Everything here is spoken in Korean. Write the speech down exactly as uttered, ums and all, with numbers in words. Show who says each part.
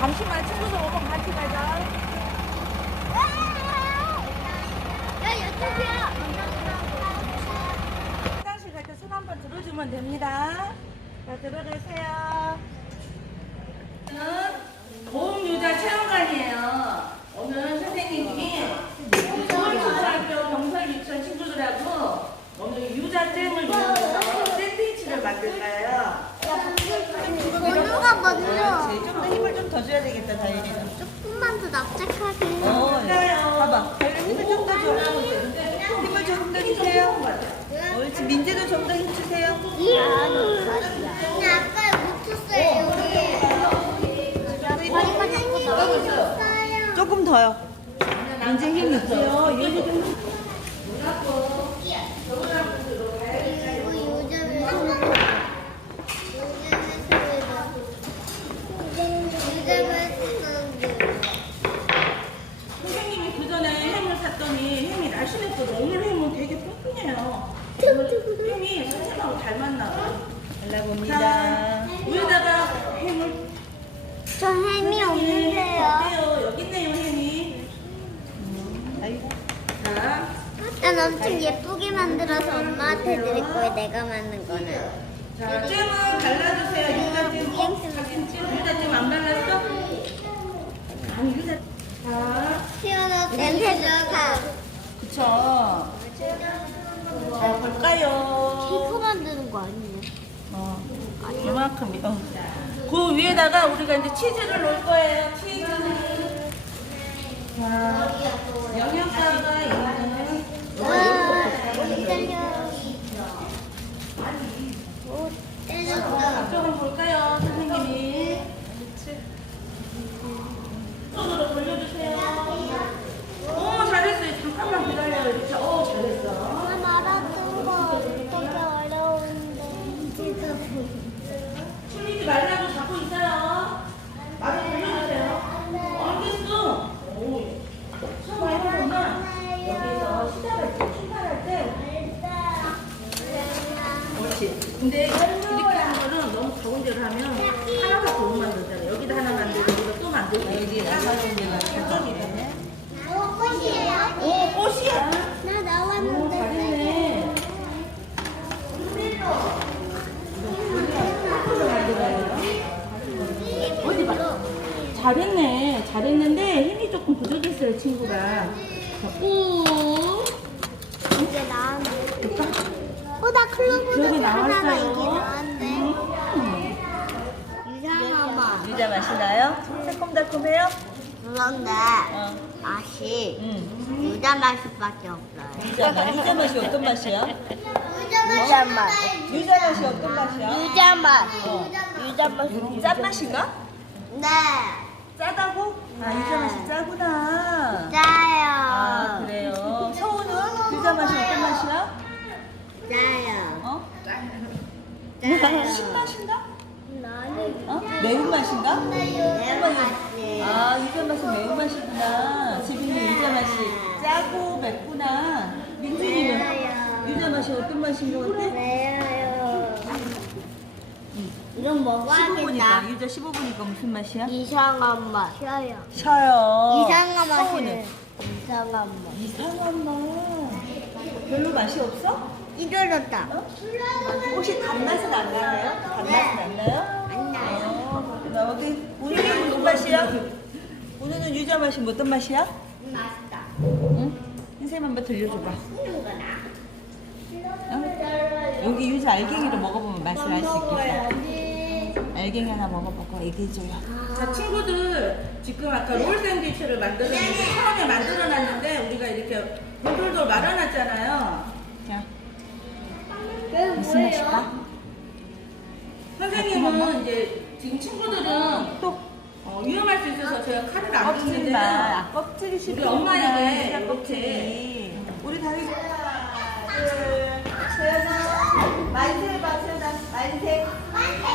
Speaker 1: 잠시만 친구들 오면 같이 가자.
Speaker 2: 야, 이쪽이야.
Speaker 1: 화장실 갈 때 손 한번 들어주면 됩니다. 자, 들어가세요. 보험유자 체험관이에요. 오늘 선생님이 서울초등학교 병설 유치원 친구들하고 오늘 유자잼을 이용해서 샌드위치를 만들 거예요.
Speaker 2: 누가 먼저
Speaker 3: 좀 더 힘을 좀 더 줘야 되겠다, 다현이는.
Speaker 2: 조금만 더 납작하게.
Speaker 3: 어,
Speaker 1: 맞아요.
Speaker 3: 봐봐. 다현이 힘을 좀 더 줘. 힘을 좀 더 주세요. 옳지. 민지도 좀 더 힘 주세요.
Speaker 2: 근데 아까 묻혔어요, 여기. 머리가 자꾸 떨어졌어요.
Speaker 3: 조금 더요. 민지 힘 있어요. 윤지 좀.
Speaker 2: 그리고 요즘에
Speaker 1: 선생님이 그 전에 햄을 샀더니 햄이 날씬했거든. 오늘 햄은 되게 뚱뚱해요. 오늘 햄이 선생님하고 잘 맞나 봐.
Speaker 3: 발라봅니다.
Speaker 1: 자, 위에다가 햄을.
Speaker 2: 저 햄이 없는데요.
Speaker 1: 어때요? 여기 있네요, 햄이.
Speaker 3: 아이고.
Speaker 1: 자,
Speaker 2: 난 엄청 예쁘게 만들어서 엄마한테 드릴 거예요. 내가 만든 거는.
Speaker 1: 자, 잼을 발라주세요. 유자잼. 어? 잼, 유자잼 안 발랐어? 아니, 유자. 자,
Speaker 2: 시원한 냄새 좋다.
Speaker 1: 그쵸. 자, 볼까요?
Speaker 2: 피코 만드는 거 아니에요?
Speaker 1: 어, 이만큼. 어. 그 위에다가 우리가 이제 치즈를 넣을 거예요. 치즈. 자, 영양가가 있는.
Speaker 2: 와, 머리 잘려. 오, 때렸다.
Speaker 1: 조금 볼까요, 선생님이? 손으로 돌려주세요. 오, 잘했어요. 잠깐만 기다려요. 이렇게. 오, 잘했어.
Speaker 2: 난 알았던 거 되게 어려운데.
Speaker 1: 풀리지 말라고 잡고 있어요. 말을 돌려주세요. 알겠어. 오, 처음 해보면 여기서 시작할 때, 출발할 때. 옳지. 근데 이렇게 하는 거는 너무 가운데로 하면 하나밖에 못 만들잖아요. 여기다 하나 만들고 여기다 또 만들고.
Speaker 3: 여기 나사는데가 결정이 되네.
Speaker 2: 오, 꽃이에요.
Speaker 1: 오, 꽃이야.
Speaker 2: 나
Speaker 1: 오,
Speaker 2: 나왔는데.
Speaker 1: 잘했네. 어디 봐. 잘했네. 잘했는데 힘이 조금 부족했어요, 친구가. 자, 꾹.
Speaker 2: 이제 나왔네. 어, 나 클로버도
Speaker 1: 여기
Speaker 2: 하나가
Speaker 1: 나왔어요.
Speaker 2: 이게 나왔네.
Speaker 1: 음.
Speaker 2: 이상한 맛.
Speaker 3: 유자 맛이나요? 새콤달콤해요?
Speaker 2: 그런데
Speaker 3: 어.
Speaker 2: 맛이
Speaker 3: 응.
Speaker 2: 유자 맛밖에 없어요.
Speaker 3: 유자 맛. 유자 맛이 어떤 맛이야?
Speaker 2: 유자 맛.
Speaker 3: 유자 맛이 어떤 맛이야?
Speaker 2: 유자 맛.
Speaker 3: 어.
Speaker 2: 유자 맛.
Speaker 3: 짠 맛인가?
Speaker 2: 네.
Speaker 3: 짜다고? 아, 유자 맛이 짜구나.
Speaker 2: 짜요.
Speaker 3: 아, 그래요. 서우는 유자 맛이 어떤 맛이야?
Speaker 2: 짜요.
Speaker 3: 어?
Speaker 2: 짜요.
Speaker 3: 신맛인가?
Speaker 2: 나는
Speaker 3: 어? 매운맛인가?
Speaker 2: 내 맛이.
Speaker 3: 아, 유자 맛은 매운맛이구나. 지빈이 유자 맛이 짜고 맵구나. 민준이는 유자 맛이 어떤 맛인 것 같아?
Speaker 2: 매워요. 이건
Speaker 3: 십오
Speaker 2: 먹어야겠다.
Speaker 3: 분이니까, 유자 십오 분이니까 무슨 맛이야?
Speaker 2: 이상한 맛. 쉬어요.
Speaker 3: 셔요.
Speaker 2: 이상한
Speaker 3: 서우는?
Speaker 2: 맛이네. 이상한 맛.
Speaker 3: 이상한 맛. 별로 맛이 없어?
Speaker 2: 찌들었다.
Speaker 3: 어? 혹시 단맛은 안 나요? 단맛은 안 나요?
Speaker 2: 안 나요.
Speaker 3: 어, 그렇구나. 여기 오늘은 무슨 맛이야? 오늘은 유자 맛이 어떤 맛이야?
Speaker 2: 맛있다.
Speaker 3: 응? 선생님 한번 들려줘봐. 어? 여기 유자 알갱이로 먹어보면 맛을 알 수 있겠어. 알갱이 하나 먹어보고 얘기해줘요.
Speaker 1: 자, 친구들 지금 아까 롤 샌드위치를 만들었는데 처음에 만들어놨는데 우리가 이렇게 돌돌돌 말아놨잖아요.
Speaker 3: 자, 무슨 맛일까?
Speaker 1: 선생님은 이제 지금 친구들은
Speaker 3: 또
Speaker 1: 어, 위험할 수 있어서 제가 칼을 안
Speaker 3: 껍질만.
Speaker 1: 주는데요.
Speaker 3: 아, 껍질이 씹히구나.
Speaker 1: 우리 엄마에게
Speaker 3: 유자 껍질이. 우리 다리 하나, 둘, 세연아. 만세 해봐, 세연아. 만세.